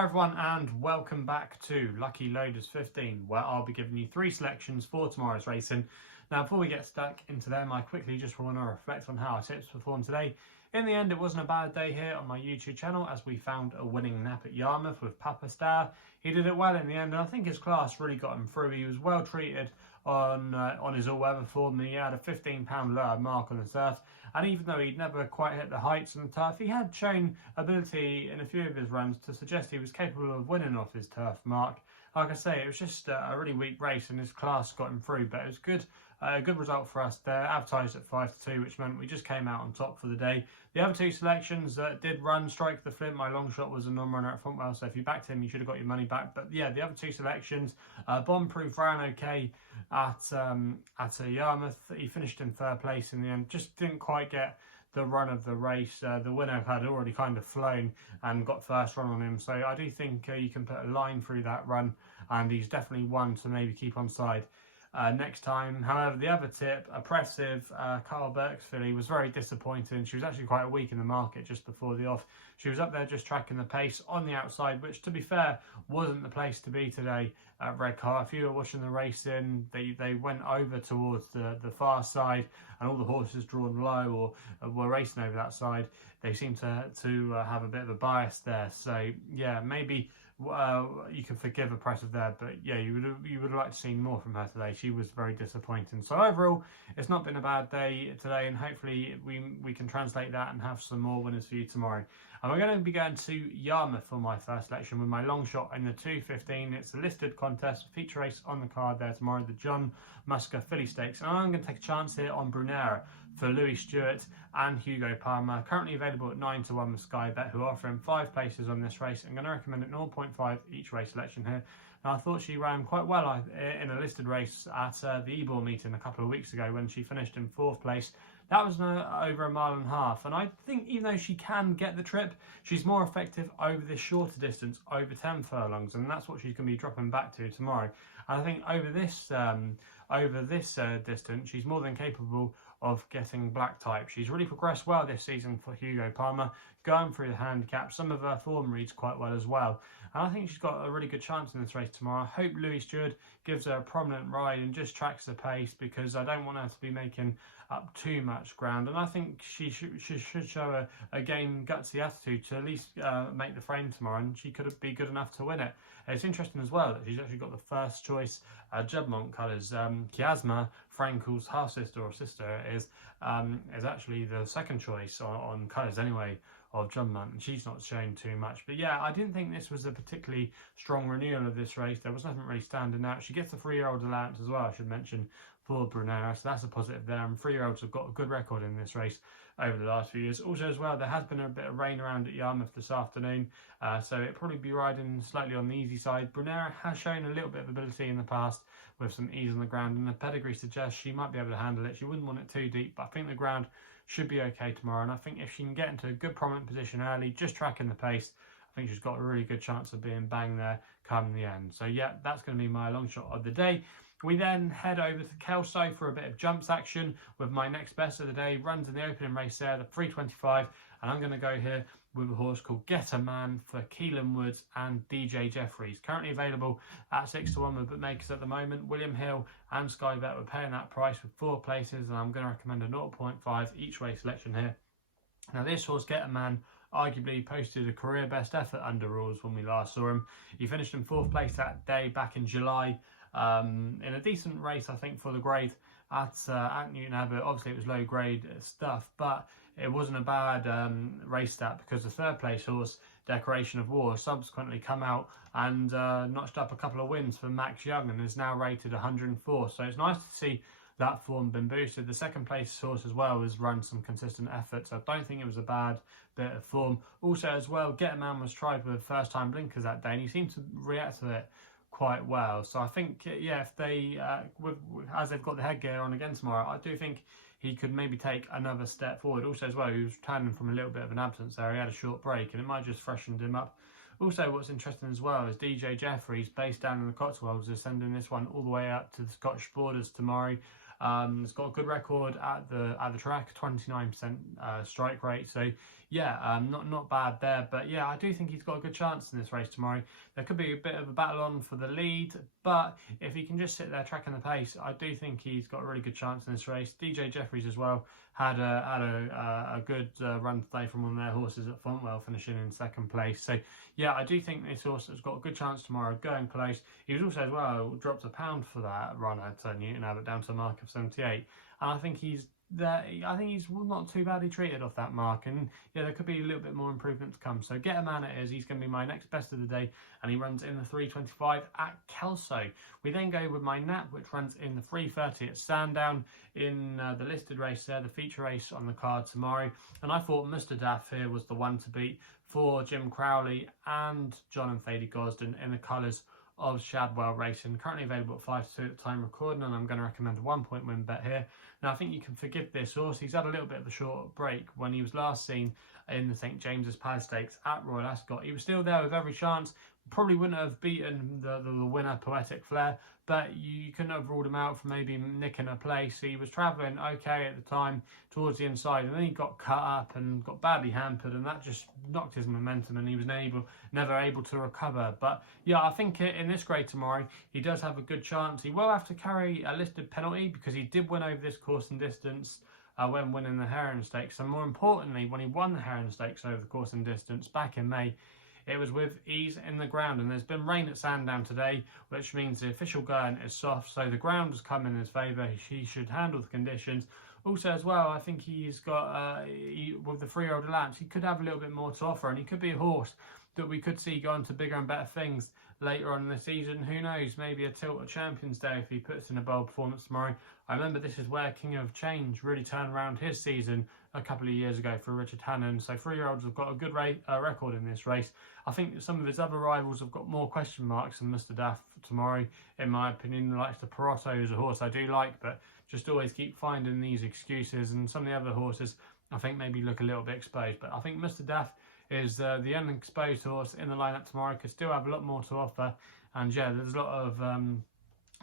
Hello everyone and welcome back to Lucky Loaders 15, where I'll be giving you 3 selections for tomorrow's racing. Now before we get stuck into them, I quickly just want to reflect on how our tips performed today. In the end, it wasn't a bad day here on my YouTube channel as we found a winning nap at Yarmouth with Mostahdaf. He did it well in the end, and I think his class really got him through. He was well treated on his all-weather form. He had a £15 lower mark on the turf, and even though he'd never quite hit the heights on the turf, he had shown ability in a few of his runs to suggest he was capable of winning off his turf mark. Like I say, it was just a really weak race and his class got him through, but it was good. A good result for us there, advertised at 5-2, which meant we just came out on top for the day. The other 2 selections that did run Strike the Flint. My Longshot was a non-runner at Fontwell, so if you backed him, you should have got your money back. But yeah, the other 2 selections, Bomb-Proof ran okay at Yarmouth. He finished in 3rd place in the end, just didn't quite get the run of the race. The winner had already kind of flown and got first run on him, so I do think you can put a line through that run, and he's definitely one to maybe keep on side next time. However, the other tip, Oppressive, Carl Burke's filly, was very disappointing. She was actually quite weak in the market just before the off. She was up there just tracking the pace on the outside, which to be fair wasn't the place to be today at Redcar. If you were watching the racing, they went over towards the far side, and all the horses drawn low or were racing over that side. They seem to have a bit of a bias there. So yeah, maybe you can forgive Oppressive there, but yeah, you would have liked to see more from her today. She was very disappointing. So overall, it's not been a bad day today, and hopefully we can translate that and have some more winners for you tomorrow. And we're going to be going to Yarmouth for my first selection with my Longshot in the 2:15. It's a listed contest, feature race on the card there tomorrow, the John Musker Filly Stakes. And I'm going to take a chance here on Brunnera for Louis Stewart and Hugo Palmer. Currently available at 9-1 with SkyBet, who are offering 5 places on this race. I'm going to recommend at 0.5 each race selection here. Now, I thought she ran quite well in a listed race at the Ebor meeting a couple of weeks ago when she finished in 4th place. That was over 1.5 miles, and I think even though she can get the trip, she's more effective over this shorter distance, over 10 furlongs, and that's what she's going to be dropping back to tomorrow. And I think over this distance, she's more than capable of getting black type. She's really progressed well this season for Hugo Palmer, going through the handicap. Some of her form reads quite well as well, and I think she's got a really good chance in this race tomorrow. I hope Louis Stewart gives her a prominent ride and just tracks the pace, because I don't want her to be making up too much ground, and I think she should show a game gutsy attitude to at least make the frame tomorrow, and she could be good enough to win it. It's interesting as well that she's actually got the first choice Getaman colours. Kiasma, Frankel's half sister or sister, is actually the second choice on colours anyway of Getaman, and she's not shown too much. But yeah, I didn't think this was a particularly strong renewal of this race. There was nothing really standing out. She gets the 3-year-old allowance as well, I should mention, for Brunnera, so that's a positive there, and 3-year-olds have got a good record in this race over the last few years. Also as well, there has been a bit of rain around at Yarmouth this afternoon, so it'll probably be riding slightly on the easy side. Brunnera has shown a little bit of ability in the past with some ease on the ground, and the pedigree suggests she might be able to handle it. She wouldn't want it too deep, but I think the ground should be okay tomorrow, and I think if she can get into a good prominent position early, just tracking the pace, I think she's got a really good chance of being bang there come the end. So yeah, that's going to be my long shot of the day. We then head over to Kelso for a bit of jumps action with my next best of the day. Runs in the opening race there, the 3:25, and I'm going to go here with a horse called Getaman for Keelan Woods and DJ Jeffries. Currently available at 6-1 with bookmakers at the moment. William Hill and SkyBet were paying that price with 4 places, and I'm going to recommend a 0.5 each way selection here. Now this horse, Getaman, arguably posted a career best effort under rules when we last saw him. He finished in 4th place that day back in July, in a decent race I think for the grade at Newton Abbot. Obviously it was low grade stuff, but it wasn't a bad race stat, because the 3rd place horse, Decoration of War, subsequently come out and notched up a couple of wins for Max Young and is now rated 104. So it's nice to see that form been boosted. The 2nd place horse as well has run some consistent efforts. I don't think it was a bad bit of form. Also as well, Getaman was tried with first time blinkers that day, and he seemed to react to it quite well. So I think, yeah, if they as they've got the headgear on again tomorrow, I do think he could maybe take another step forward. Also as well, he was returning from a little bit of an absence there. He had a short break, and it might just freshened him up. Also, what's interesting as well is DJ Jeffries, based down in the Cotswolds, is sending this one all the way up to the Scottish borders tomorrow. It's got a good record at the track, 29% strike rate, so yeah, not bad there. But yeah, I do think he's got a good chance in this race tomorrow. There could be a bit of a battle on for the lead, but if he can just sit there tracking the pace, I do think he's got a really good chance in this race. DJ Jeffries as well had a good run today from one of their horses at Fontwell, finishing in second place. So yeah, I do think this horse has got a good chance tomorrow, going close. He was also as well dropped £1 for that runner to Newton Abbott down to a mark of 78, and I think he's not too badly treated off that mark, and yeah, there could be a little bit more improvement to come. So Getaman it is. He's going to be my next best of the day, and he runs in the 3:25 at Kelso. We then go with my Nap, which runs in the 3:30 at Sandown in the listed race there, the feature race on the card tomorrow. And I thought Mostahdaf here was the one to beat for Jim Crowley and John and Fady Gosden in the colours of Shadwell Racing. Currently available at 5-2 at the time recording, and I'm going to recommend a 1 point win bet here. Now I think you can forgive this horse. He's had a little bit of a short break. When he was last seen in the St James's Palace Stakes at Royal Ascot, he was still there with every chance. Probably wouldn't have beaten the winner, Poetic Flair, but you couldn't have ruled him out from maybe nicking a place. He was travelling okay at the time towards the inside, and then he got cut up and got badly hampered, and that just knocked his momentum, and he was never able to recover. But yeah, I think in this grade tomorrow, he does have a good chance. He will have to carry a listed penalty because he did win over this course and distance when winning the Heron Stakes. And more importantly, when he won the Heron Stakes over the course and distance back in May, it was with ease in the ground, and there's been rain at Sandown today, which means the official going is soft, so the ground has come in his favour. He should handle the conditions. Also as well, I think he's got, with the 3-year-old allowance, he could have a little bit more to offer, and he could be a horse that we could see go on to bigger and better things later on in the season. Who knows, maybe a tilt at Champions Day if he puts in a bold performance tomorrow. I remember this is where King of Change really turned around his season a couple of years ago for Richard Hannon. So 3-year-olds have got a good record in this race. I think some of his other rivals have got more question marks than Mostahdaf tomorrow, in my opinion. Likes the Perotto is a horse I do like, but just always keep finding these excuses, and some of the other horses I think maybe look a little bit exposed. But I think Mostahdaf is the unexposed horse in the lineup tomorrow, could still have a lot more to offer, and yeah, there's a lot of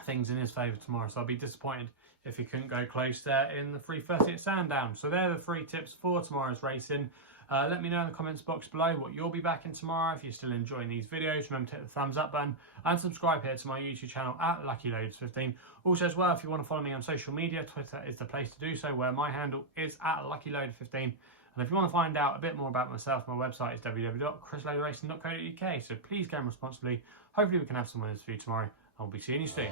things in his favour tomorrow, so I'll be disappointed if he couldn't go close there in the 3:30 at Sandown. So they're the 3 tips for tomorrow's racing. Let me know in the comments box below what you'll be back in tomorrow. If you're still enjoying these videos, remember to hit the thumbs up button and subscribe here to my YouTube channel at LuckyLoads15. Also as well, if you want to follow me on social media, Twitter is the place to do so, where my handle is at LuckyLoads15. And if you want to find out a bit more about myself, my website is www.chrisloaderracing.co.uk. So please game responsibly. Hopefully we can have some winners for you tomorrow. I'll be seeing you soon.